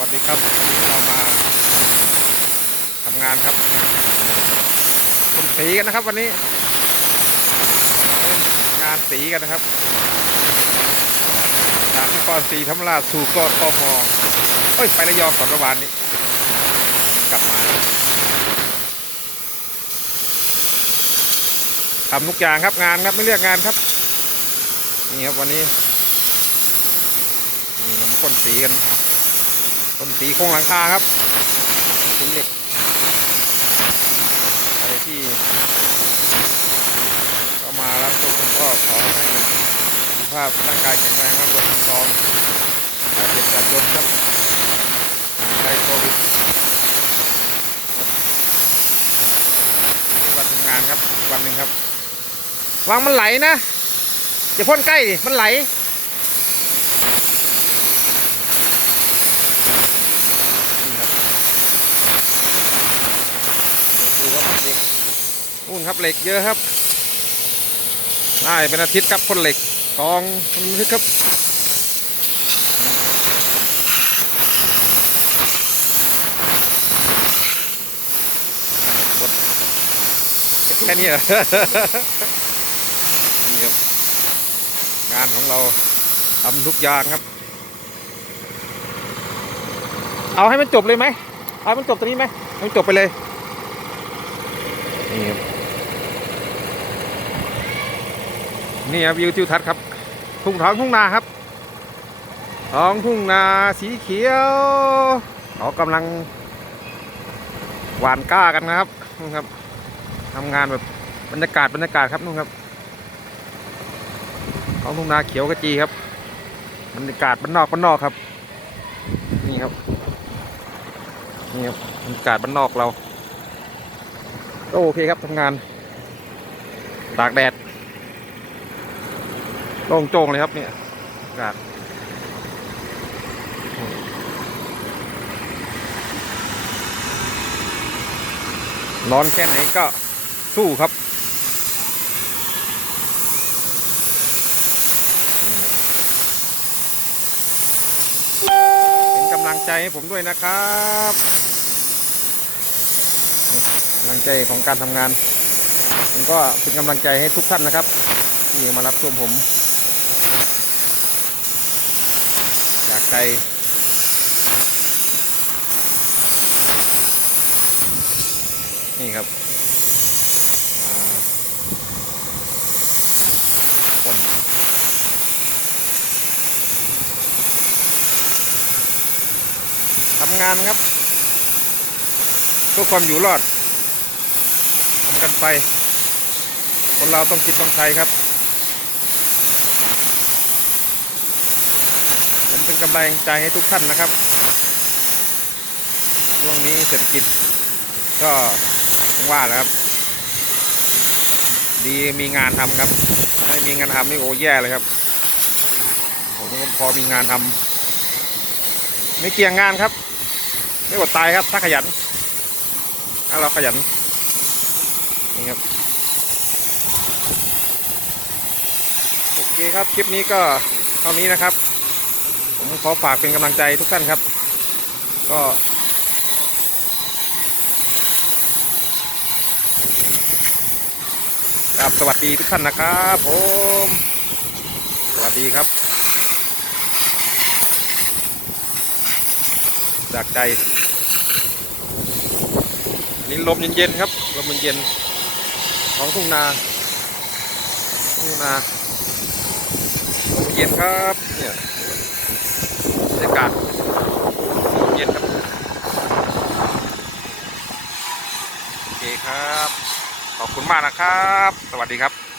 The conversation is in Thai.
วัสดีครับเรามาทำงานครับคนสีกันนะครับวันนี้มาเล่นงานสีกันนะครับจากนครศรีธรรมราชสู่กทมเอ้ยไประยองก่อนประวานนี้ กลับมาทำทุกอย่างครับงานครับไม่เรียกงานครับนี่ครับวันนี้นี่ผมคนสีกัน ต้นสีโครงหลังคาครับสีเหล็กใครที่ก็มารับชมผมก็ขอให้สุขภาพร่างกายแข็งแรงครับรวมทั้งทองอย่าเจ็บอย่าจนครับห่างไกลโควิดครับนี่วันทำงานครับอีกวันหนึ่งครับวางมันไหลนะอย่าพ่นใกล้ดิมันไหล นี่ครับดูครับเหล็ก นครับเหล็กเยอะครับ ได้เป็นอาทิตย์ครับคนเหล็กกองคนอาทิตย์ครับหมดเก็บแค่นี้เหรอนี่ครับงานของเราทำทุกอย่างครับ เอาให้มันจบเลยไหมเอาให้มันจบตรงนี้ไหมมันจบไปเลยนี่ครับ นี่ครับวิวทิวทัศน์ครับ ทุ่งท้องทุ่งนาครับ ท้องทุ่งนาสีเขียวเขากำลัง หวานก้ากันนะครับนู่นครับทำงานแบบบรรยากาศบรรยากาศครับนู่นครับท้องทุ่งนาเขียวกระจีครับบรรยากาศบ้านนอกบ้านนอกครับ นี่ครับนี่ครับบรรยากาศบ้านนอกเราก็โอเคครับทำงานตากแดด โล่งโจ้งเลยครับเนี่ยอากาศร้อนแค่ไหนก็สู้ครับเป็นกำลังใจให้ผมด้วยนะครับกำลังใจของการทำงานผมก็เป็นกำลังใจให้ทุกท่านนะครับ ที่มารับชมผม จากใจนี่ครับคนทำงานครับเพื่อความอยู่รอดทำกันไป คนเราต้องกินต้องใช้ครับ ผมเป็น กำลังใจให้ทุกท่านนะครับ ช่วงนี้เศรษฐกิจก็ผมว่าแล้วครับ ดีมีงานทำครับ ไม่มีงานทำนี่โอ้แย่เลยครับผมก็พอมีงานทำไม่เกี่ยงงานครับ ไม่อดตายครับ ถ้าขยันถ้าเราขยันนี่ครับโอเคครับ คลิปนี้ก็เท่านี้นะครับ ผมขอฝากเป็นกำลังใจทุกท่านครับ ก็ครับสวัสดีทุกท่านนะครับผม สวัสดีครับ จากใจนี่ลมเย็นๆครับลมเย็นๆของทุ่งนาทุ่งนาลมเย็นครับเนี่ยบรรยากาศเย็นครับ โอเคครับ ขอบคุณมากนะครับ สวัสดีครับ